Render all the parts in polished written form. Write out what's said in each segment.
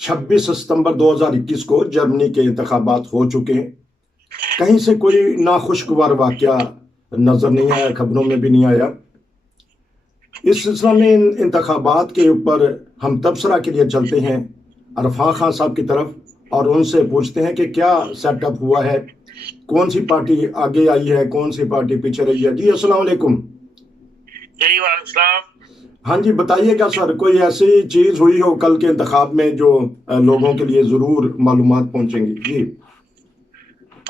26 सितंबर 2021 को जर्मनी के इंतखाबात हो चुके हैं। कहीं से कोई नाखुशगवार वाकया नजर नहीं आया, खबरों में भी नहीं आया। इस सिलसिला में इन इंतखाबात के ऊपर हम तबसरा के लिए चलते हैं अरफा खान साहब की तरफ और उनसे पूछते हैं कि क्या सेटअप हुआ है, कौन सी पार्टी आगे आई है, कौन सी पार्टी पीछे रही है। जी अस्सलाम वालेकुम। जी वालेकुम। हाँ जी, बताइएगा सर, कोई ऐसी चीज हुई हो कल के इंतखाब में जो लोगों के लिए जरूर मालूमात पहुंचेंगी। जी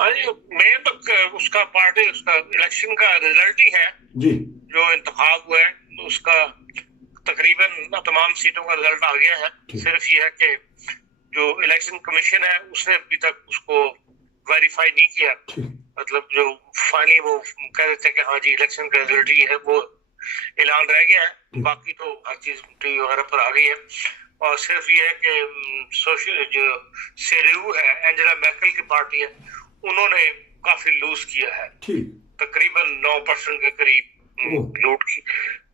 मैं तो उसका इलेक्शन का रिजल्ट ही है जी जो इंतखाब हुआ है, उसका तकरीबन तमाम सीटों का रिजल्ट आ गया है। सिर्फ ये है कि जो इलेक्शन कमीशन है उसने अभी तक उसको वेरीफाई नहीं किया, मतलब जो फाइनली वो कह रहे थे कि हाँ जी इलेक्शन का रिजल्ट ही है, वो ऐलान रह गया है। बाकी तो हर चीज टीवी वगैरह पर आ गई है। और सिर्फ ये है कि सोशल जो CDU है, एंजेला मैर्केल की पार्टी है, उन्होंने काफी लूज किया है, तकरीबन 9% के करीब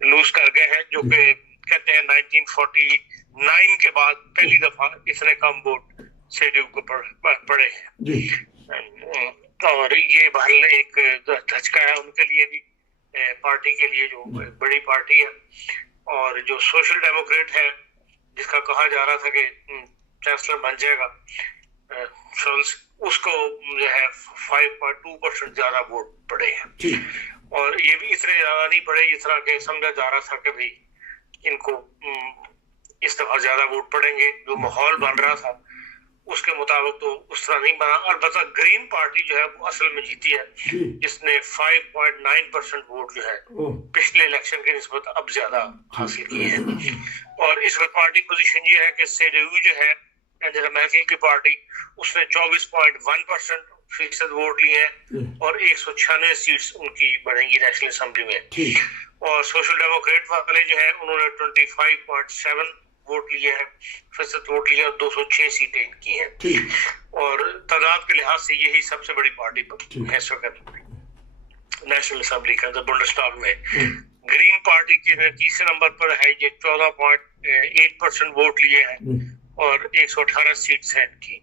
लूज कर गए हैं, जो कि कहते हैं 1949 के बाद पहली दफा इतने कम वोट CDU को पड़े हैं। और ये बहरहाल एक धचका है उनके लिए भी, पार्टी के लिए जो बड़ी पार्टी है। और जो सोशल डेमोक्रेट है, जिसका कहा जा रहा था कि चांसलर बन जाएगा शोल्स, उसको जो है 5.2% ज्यादा वोट पड़े हैं। और ये भी इतने ज्यादा नहीं पड़े जितना कि समझा जा रहा था कि भाई इनको इस दफा ज्यादा वोट पड़ेंगे। जो माहौल बन रहा था उसके मुताबिक तो उस तरह नहीं बना। अलबत्ता ग्रीन पार्टी जो है वो असल में जीती है, जिसने 5.9% वोट जो है पिछले इलेक्शन के निस्बत अब ज्यादा हासिल किए हैं। और इस वक्त पार्टी पोजीशन ये है कि CDU जो है, एंजेला मैर्केल की पार्टी, उसने 24.1% वोट लिए हैं और 196 सीट्स उनकी बढ़ेंगी नेशनल असेंबली में। और सोशल डेमोक्रेट वाले जो है उन्होंने 25.7 वोट लिए हैं, फीसद वोट लिए और 206 सीटें इनकी हैं। और तादाद के लिहाज से यही सबसे बड़ी पार्टी है इस वक्त नेशनल असेंबली के अंदर, बुंडस्टाग में। ग्रीन पार्टी की तीसरे नंबर पर है, ये 14.8% वोट लिए हैं और 118 सीट्स हैं इनकी।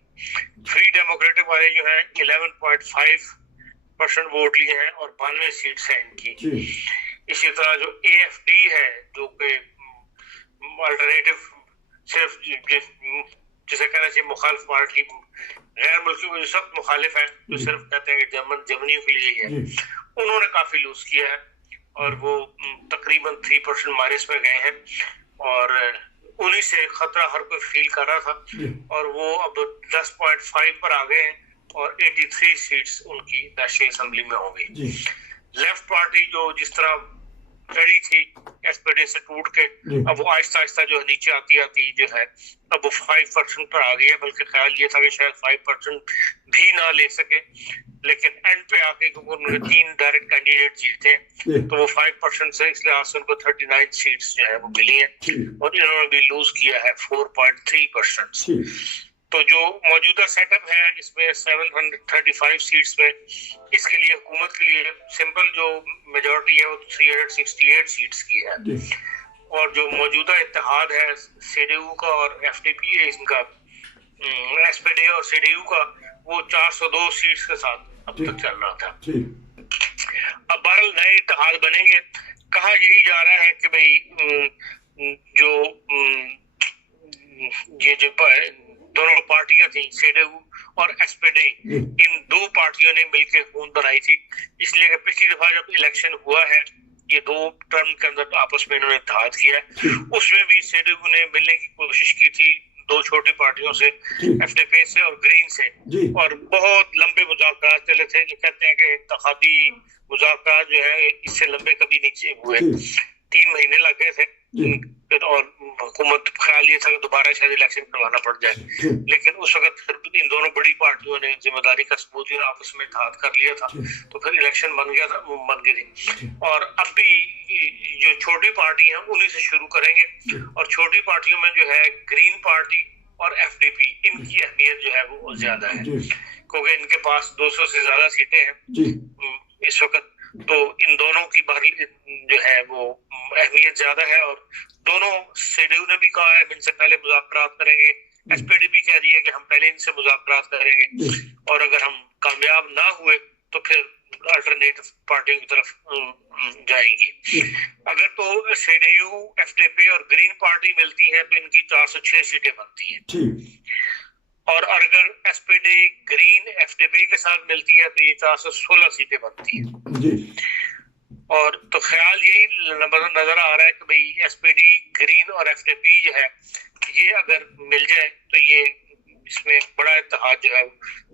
फ्री डेमोक्रेटिक वाले जो हैं 11.5% वोट लिए हैं और 92 सीट्स हैं इनकी। इसी तरह जो AFD है, जो कि अल्टरनेटिव, सिर्फ जिसे कहना चाहिए मुखालिफ पार्टी, गैर मुल्की जो सब मुखालिफ है, जो सिर्फ कहते हैं कि जर्मनियों के लिए है, उन्होंने काफी लूज किया है और वो तकरीबन 3% माइनस में गए हैं। और उन्हीं से खतरा हर कोई फील कर रहा था और वो अब 10.5 पर आ गए हैं और 83 सीट्स उनकी नेशनल असेंबली में होंगी। लेफ्ट पार्टी जो जिस तरह खड़ी थी SPD से टूट के, अब वो आहिस्ता आहिस्ता जो नीचे आती जो है, अब वो 5% पर आ गई है। बल्कि ख्याल ये था कि शायद 5% भी ना ले सके, लेकिन एंड पे आके क्योंकि उन्होंने 3 डायरेक्ट कैंडिडेट जीते तो वो 5% से इस लिहाज से उनको 39 सीट्स जो है वो मिली है और इन्होंने भी लूज किया है 4.3%। तो जो मौजूदा सेटअप है इसमें 735 सीट्स में, इसके लिए हुकूमत के लिए सिंपल जो मेजॉरिटी है वो 368 सीट्स की है। और जो मौजूदा इत्तेहाद है CDU का और FDP इनका, SPD और CDU का, वो 402 सीट्स के साथ अब तक चल रहा था। अब बहरहाल नए इत्तेहाद बनेंगे। कहा यही जा रहा है कि भाई जो ये जो दोनों पार्टियां थी CDU और SPD, इन दो पार्टियों ने मिलकर खून बनाई थी, इसलिए कि पिछली दफा जब इलेक्शन हुआ है, ये 2 टर्म के अंदर आपस में इन्होंने इत्तेहाद किया है, उसमें भी CDU ने मिलने की कोशिश की थी 2 छोटी पार्टियों से, FDP से और ग्रीन से, और बहुत लंबे मुज़ाकरात चले थे। जो कहते हैं कि इंतखाबी मुज़ाकरात जो है इससे लंबे कभी नहीं हुए, 3 महीने लग गए थे। और हुकूमत ख्याल ये था कि दोबारा शायद इलेक्शन करवाना पड़ जाए, लेकिन उस वक्त फिर इन दोनों बड़ी पार्टियों ने जिम्मेदारी का सबूत आपस में इत्तेहाद कर लिया था, तो फिर इलेक्शन बन गया था, बन गई थी। और अब भी जो छोटी पार्टी हैं उन्हीं से शुरू करेंगे। और छोटी पार्टियों में जो है ग्रीन पार्टी और FDP, इनकी अहमियत जो है वो ज्यादा है, क्योंकि इनके पास 200 से ज्यादा सीटें हैं इस वक्त। तो इन दोनों की बारी जो है वो अहमियत ज्यादा है। और दोनों CDU ने भी कहा है इनसे पहले मुज़ाकरात करेंगे, एसपीडी भी कह रही है कि हम पहले इनसे मुज़ाकरात करेंगे और अगर हम कामयाब ना हुए तो फिर अल्टरनेटिव पार्टियों की तरफ जाएंगी। अगर तो सीडीयू, एफडीपी और ग्रीन पार्टी मिलती है तो इनकी 406 सीटें बनती हैं और अगर एसपीडी, ग्रीन, एफडीपी के साथ मिलती है तो ये 416 सीटें बनती हैं। और तो ख्याल यही नजर आ रहा है कि भाई एसपीडी, ग्रीन और एफडीपी जो है ये अगर मिल जाए तो ये इसमें बड़ा इत्तेहाद जो है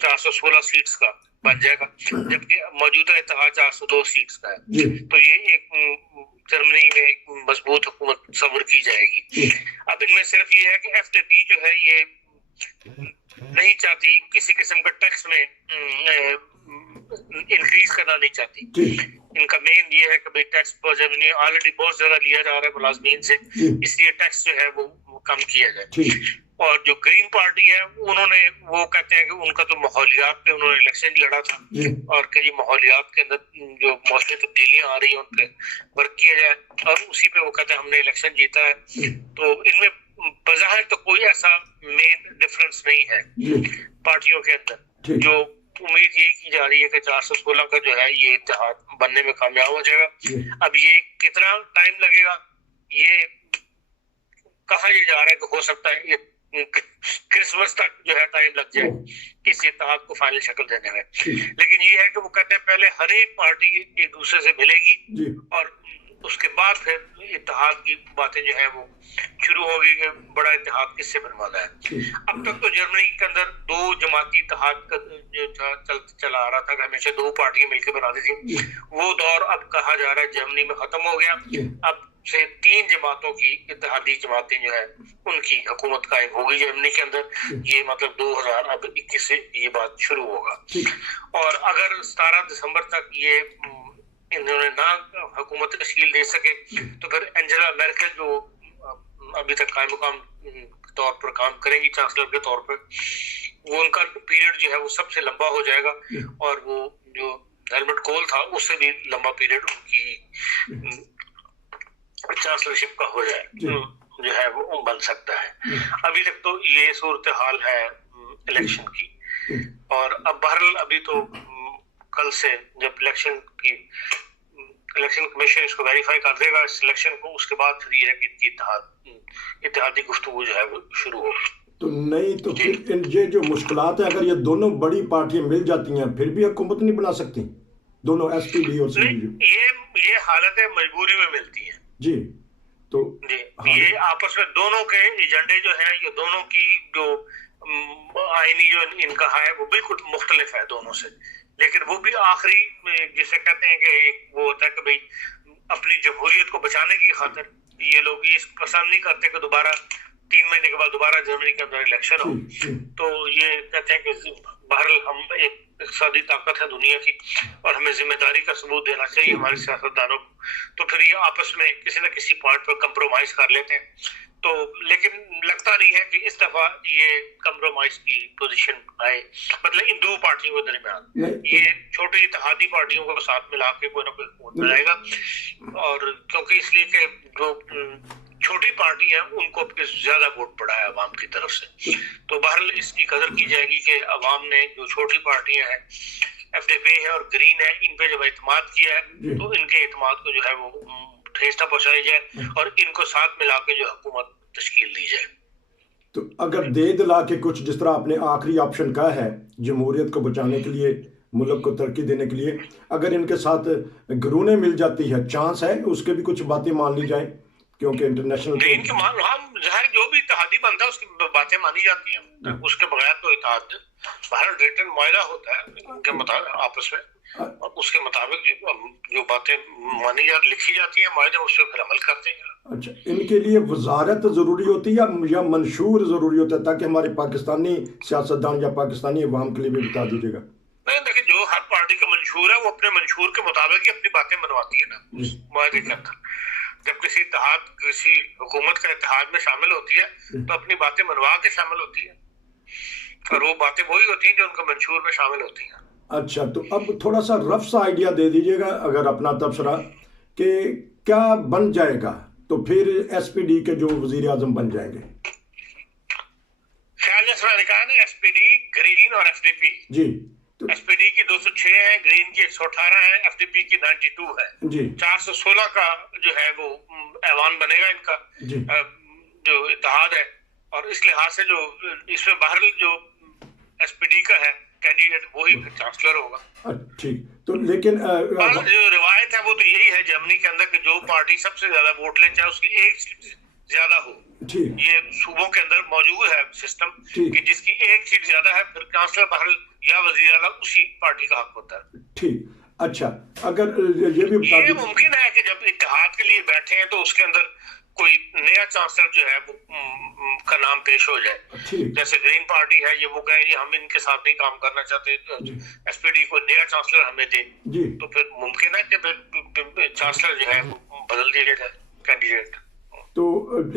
416 सीट्स का बन जाएगा, जबकि मौजूदा इत्तेहाद 402 सीट्स का है। तो ये एक जर्मनी में एक मजबूत हुकूमत तस्वर की जाएगी। अब इनमें सिर्फ ये है कि एफडीपी जो है ये नहीं चाहती किसी किस्म का टैक्स में इंक्रीज करना नहीं चाहती। इनका मेन ये है कि भाई टैक्स जर्मनी ऑलरेडी बहुत ज्यादा लिया जा रहा है मुलाजमीन से, इसलिए टैक्स जो है वो कम किया जाए। और जो ग्रीन पार्टी है उन्होंने वो कहते हैं कि उनका तो माहौलियात पे उन्होंने इलेक्शन लड़ा था और कि ये माहौलियात के अंदर जो मौसमी तब्दीलियां आ रही हैं उन पे वर्क किया जाए और उसी पे वो कहते हैं हमने इलेक्शन जीता है। तो इनमें बज़ाहिर तो कोई ऐसा मेन डिफरेंस नहीं है पार्टियों के अंदर। जो उम्मीद यही की जा रही है कि 416 का जो है ये इत्तेहाद बनने में कामयाब हो जाएगा। अब ये कितना टाइम लगेगा ये कहा ये जा रहा है कि हो सकता है ये क्रिसमस तक जो है टाइम लग जाए इस इत्तेहाद को फाइनल शक्ल देने में। लेकिन ये है कि वो कहते हैं पहले हर एक पार्टी एक दूसरे से मिलेगी और उसके बाद फिर इत्तेहाद की बातें जो है वो शुरू होगी कि बड़ा इत्तेहाद किससे बनवाना है। अब तक तो जर्मनी के अंदर दो जमाती इत्तेहाद का जो चला आ रहा था कि हमेशा दो पार्टियां मिलकर बनाती थी, वो दौर अब कहा जा रहा है जर्मनी में खत्म हो गया। अब से 3 जमातों की इत्तेहादी जमातें जो है उनकी हुकूमत कायम होगी जर्मनी के अंदर। ये मतलब 2021 से ये बात शुरू होगा और अगर 17 दिसंबर तक ये इन्होंने ना हुकूमत तश्कील दे सके तो फिर एंजेला मेर्केल जो अभी तक कायम मुकाम तौर पर काम करेंगी चांसलर के तौर पर, वो उनका पीरियड जो है वो सबसे लंबा हो जाएगा और वो जो हेलमुट कोल था उससे भी लंबा पीरियड उनकी चांसलरशिप का हो जाए जो है वो बन सकता है। अभी तक तो ये सूरत हाल है इलेक्शन की और अब बहरहाल अभी तो कल से जब इलेक्शन कमीशन इसको वेरीफाई कर देगा इस इलेक्शन को, उसके बाद फिर ये है कि इनकी इत्तेहादी गुफ्तगू जो है वो शुरू होगी। तो नहीं तो फिर ये जो मुश्किलात है अगर ये दोनों बड़ी पार्टियां मिल जाती हैं फिर भी हुकूमत नहीं बना सकती दोनों एसपीडी और सीडीयू। ये हालतें मजबूरी में मिलती हैं जी। तो जी ये आपस में दोनों के एजेंडे जो है ये दोनों की जो आईनी जो इनका है वो बिल्कुल मुख्तलिफ है दोनों से, लेकिन वो भी आखिरी जिसे कहते हैं कि एक वो होता है कि भाई अपनी जमहूरियत को बचाने की खातिर ये लोग ये पसंद नहीं करते कि दोबारा 3 महीने के बाद दोबारा जर्मनी के अंदर इलेक्शन हो। तो ये कहते हैं कि बहरहाल हम एक इक़्तिसादी ताकत है दुनिया की और हमें जिम्मेदारी का सबूत देना चाहिए हमारे सियासतदानों को, तो फिर ये आपस में किसी न किसी पॉइंट पर कंप्रोमाइज कर लेते हैं। तो लेकिन लगता नहीं है कि इस दफा ये कंप्रोमाइज की पोजीशन आए, मतलब इन दो पार्टियों के दरमियान ये छोटी इत्तेहादी पार्टियों को साथ मिला के कोई ना कोई वोट मिलाएगा। और क्योंकि इसलिए कि जो छोटी पार्टी है उनको ज्यादा वोट पड़ा है अवाम की तरफ से, तो बहरहाल इसकी कदर की जाएगी कि अवाम ने जो छोटी पार्टियां हैं एफडीपी है और ग्रीन है इन पे जब एतमाद किया है तो इनके एतमाद को जो है वो ठेस पहुंचाई जाए और इनको साथ मिला के जो हुकूमत तश्कील दी जाए। तो अगर दे दिला के कुछ जिस तरह आपने आखिरी ऑप्शन कहा है जमहूरियत को बचाने के लिए मुल्क को तरक्की देने के लिए, अगर इनके साथ गरूने मिल जाती है चांस है उसके भी कुछ बातें मान ली जाए क्योंकि इंटरनेशनल जो भी इत्तेहादी बनता है उसकी बातें मानी जाती हैं, उसके बगैर तो इत्तेहाद बाहर रिटन मुआहदा होता है उनके मुताबिक आपस में और उसके मुताबिक जो बातें मानी लिखी जाती है मुआहदे उस पर फिर अमल करते हैं। अच्छा, इनके लिए वजारत जरूरी होती है या मंशूर जरूरी होता है ताकि हमारे पाकिस्तानी सियासतदान या पाकिस्तानी अवाम के लिए भी बता दीजिएगा? नहीं देखिए, जो हर पार्टी का मंशूर है वो अपने मंशूर के मुताबिक ही अपनी बातें बनवाती है ना मुआहदे के अंदर। जब किसी इत्तेहाद किसी हुकूमत का इत्तेहाद में शामिल होती है तो अपनी बातें मनवा के शामिल होती है और वो बातें वही होती हैं जो उनका मंशूर में शामिल होती हैं। अच्छा, तो अब थोड़ा सा रफ सा आइडिया दे दीजिएगा अगर अपना तबसरा कि क्या बन जाएगा तो फिर एसपीडी के जो वजीर आजम बन जाएंगे। जैसे मैंने कहा ना, एसपीडी, ग्रीन और एफडीपी जी, एसपीडी की 206 है, ग्रीन की 118 है, एफडीपी की 92 है जी, 416 का जो है वो ऐवान बनेगा इनका जी, जो इत्तेहाद है। और इस लिहाज से जो इसमें बाहर जो एसपीडी का है कैंडिडेट वही फिर चांसलर होगा। ठीक। तो लेकिन और जो रिवायत है वो तो यही है जर्मनी के अंदर कि जो पार्टी सबसे ज्यादा वोट ले चाहे उसकी एक सीट ज्यादा हो। ठीक, ये सूबों के अंदर मौजूद है सिस्टम ठीक। कि जिसकी एक सीट ज्यादा है फिर काउंसलर बहरल या वजीर आला उसी पार्टी का हक होता है। ठीक, अच्छा, अगर ये भी बता ये दीजिए। मुमकिन है कि जब इत्तेहाद के लिए बैठे हैं तो उसके अंदर कोई नया चांसलर जो है वो का नाम पेश हो जाए। ठीक, जैसे ग्रीन पार्टी है, ये वो कहें ये हम इनके साथ नहीं काम करना चाहते, एसपीडी को नया चांसलर हमें दे, जी, तो फिर मुमकिन है कि फिर चांसलर जो है वो बदल दिया जाए कैंडिडेट। तो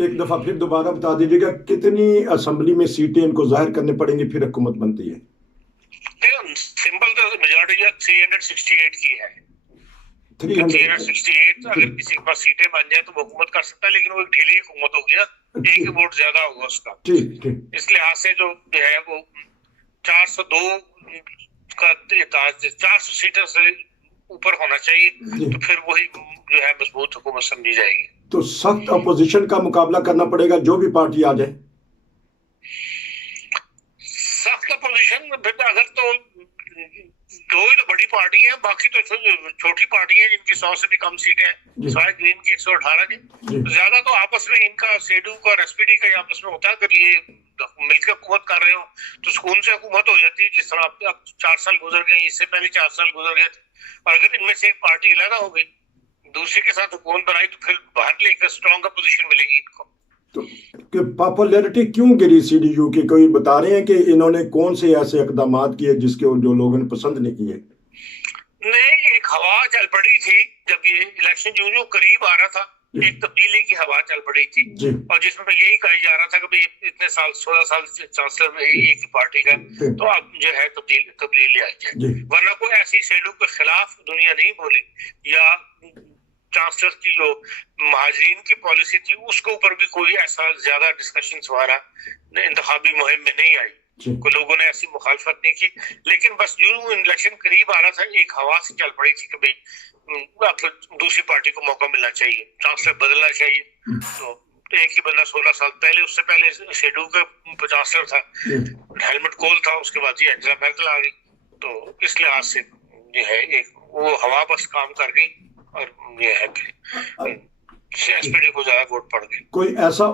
एक दफा फिर दोबारा बता दीजिएगा कितनी असेंबली में सीटें इनको जाहिर करनी पड़ेंगी फिर हुकूमत बनती है? सिंपल तो मेजॉरिटी 368 की है। 368 अगर किसी के पास सीटें बन जाए तो वो हुकूमत कर सकता है, लेकिन वो एक ढीली हुकूमत हो गया, एक ही वोट ज्यादा होगा उसका। ठीक, ठीक, इस लिहाज से जो है वो 402 का 400 सीटर से ऊपर होना चाहिए, तो फिर वही जो है मजबूत हुकूमत समझी जाएगी। तो सख्त अपोजिशन का मुकाबला करना पड़ेगा जो भी पार्टी आ जाए। सख्त अपोजिशन अगर तो दो ही तो बड़ी पार्टी है, बाकी तो छोटी पार्टी है जिनकी 100 से भी कम सीटें हैं, सारे ग्रीन की 118 की। तो ज्यादा तो आपस में इनका सेडूक और एसपीडी का आपस में होता है। अगर ये मिलकर हुकूमत कर रहे हो तो सुकून से हुकूमत हो जाती है, जिस तरह अब 4 साल गुजर गए, इससे पहले 4 साल गुजर गए थे। और अगर इनमें से एक पार्टी अलग हो गई, दूसरे के साथ हुकूमत बनाई, तो फिर बाहर लेकर स्ट्रॉन्ग अपोजिशन मिलेगी इनको। तो पॉपुलैरिटी क्यों गिरी सीडीयू की? कोई बता रहे हैं कि इन्होंने कौन से ऐसे इकदाम किए जिसके जो लोगों ने पसंद नहीं किए? नहीं, एक हवा चल पड़ी थी जब ये इलेक्शन जो करीब आ रहा था, एक तब्दीली की हवा चल पड़ी थी, और जिसमें यही कहा जा रहा था कि भाई इतने साल 16 साल चांसलर में एक ही पार्टी का, तो अब जो है तब्दीली आई जाए। वरना कोई ऐसी शेडू के खिलाफ दुनिया नहीं बोली, या चांसलर की जो महाजरीन की पॉलिसी थी उसके ऊपर भी कोई ऐसा ज्यादा डिस्कशन हमारा इंतखाबी मुहिम में नहीं आई, कोई लोगों ने ऐसी मुखालफत नहीं की। लेकिन बस यूं इलेक्शन करीब आ रहा था, एक हवा से चल पड़ी थी कि भाई अब तो दूसरी पार्टी को मौका मिलना चाहिए, चांसलर बदलना चाहिए। तो एक ही बंदा 16 साल पहले, उससे पहले शेडू का चांसलर था हेलमेट कोल था, उसके बाद ये एंजेला मर्केल आ गई। तो इस लिहाज से जो है एक वो हवा बस काम कर गई, और ये है कि एसपीडी को ज्यादा वोट पड़ गई। कोई ऐसा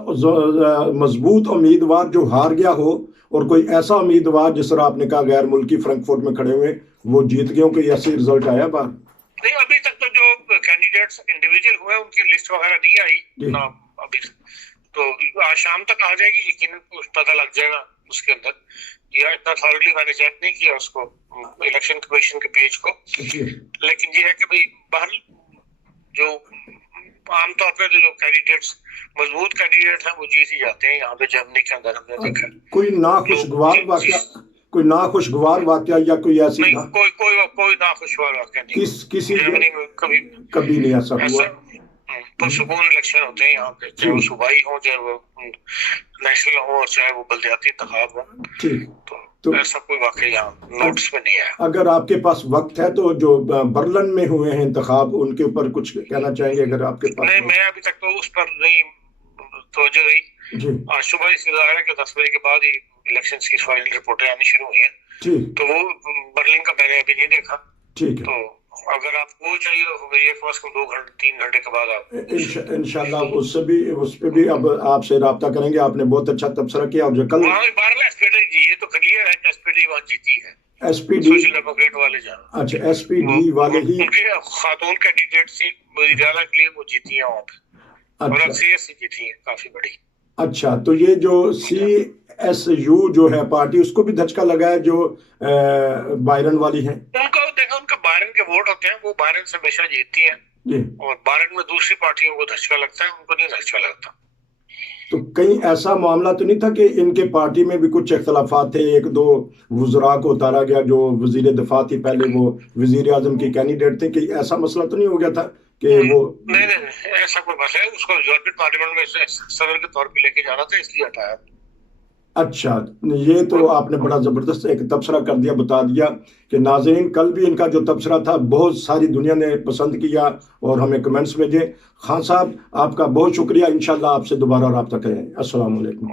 मजबूत उम्मीदवार जो हार गया हो, और कोई ऐसा उम्मीदवार जिस तरह आपने कहा गैर मुल्की फ्रैंकफर्ट में खड़े हुए वो जीत गए, कोई ऐसे रिजल्ट आया बाहर? नहीं, अभी तक तो जो कैंडिडेट्स इंडिविजुअल हुए उनकी लिस्ट वगैरह नहीं आई ना अभी, तो आज शाम तक आ जाएगी, यकीनन पता लग जाएगा उसके अंदर। या इतना थॉरली मैंने चेक नहीं किया उसको, इलेक्शन कमीशन के पेज को, लेकिन ये है कि भाई बाहर जो आमतौर पर जो कैंडिडेट्स मजबूत कैंडिडेट हैं वो जीत ही जाते हैं। यहाँ पे जर्मनी के अंदर हमने देखा कोई नाखुशगवार वाकया, कोई नाखुशगवार वाकया या कोई ऐसी नहीं, कोई नाखुशगवार वाकया नहीं किसी जर्मनी में कभी नहीं ऐसा हुआ। पुरसुकून इलेक्शन होते हैं यहाँ पे, चाहे वो सूबाई हो, चाहे वो नेशनल हो, और चाहे वो बल्दियाती इंतखाब हो। तो ऐसा कोई वाकया यहाँ नोटिस में नहीं है। अगर आपके पास वक्त है तो जो बर्लिन में हुए हैं इंतखाब, उनके ऊपर कुछ कहना चाहेंगे अगर आपके पास? नहीं, मैं अभी तक तो उस पर नहीं तवज्जो रही। आज सुबह इस इदारे के 10 बजे के बाद ही इलेक्शन की फाइनल रिपोर्टें आनी शुरू हुई हैं, तो वो बर्लिन का मैंने अभी नहीं देखा। ठीक है, तो अगर आपको चाहिए तो ये फर्स्ट 2-3 घंटे के बाद आप इंशाल्लाह उस पे भी अब आपसे राब्ता करेंगे। आपने बहुत अच्छा तबसरा किया। और जो कल ये तो क्लियर है कि एसपीडी वहां जीती है, एसपीडी सोशल डेमोक्रेट वाले जाना। अच्छा, एसपीडी वाले ही उनके खातून कैंडिडेट से वज़ीर-ए-आला के लिए वो जीती है वहां पे, और अक्सरियत से जीती है काफी बड़ी। अच्छा, तो ये जो CSU जो है पार्टी, उसको भी धचका लगा है जो बायरन वाली है? उनका देखा, उनका बायरन के वोट होते हैं, वो बायरन से हमेशा जीतती है, और बायरन में दूसरी पार्टियों को धचका लगता है, उनको नहीं धचका लगता। तो कहीं ऐसा मामला तो नहीं था कि इनके पार्टी में भी कुछ इख्तलाफात थे? 1-2 वुज़रा को उतारा गया जो वजीर दफा थी, पहले वो वजीर आजम की कैंडिडेट थे, कि ऐसा मसला तो नहीं हो गया था कि वो? नहीं, ऐसा कोई मसला है, उसको यूरोपियन पार्लियामेंट में सदर के तौर पे लेके जाना था, इसलिए हटाया। اچھا، یہ تو آپ نے بڑا زبردست ایک تبصرہ کر دیا، بتا دیا کہ ناظرین کل بھی ان کا جو تبصرہ تھا بہت ساری دنیا نے پسند کیا اور ہمیں کمنٹس بھیجے۔ خان صاحب آپ کا بہت شکریہ، انشاءاللہ آپ سے دوبارہ رابطہ کریں۔ السلام علیکم۔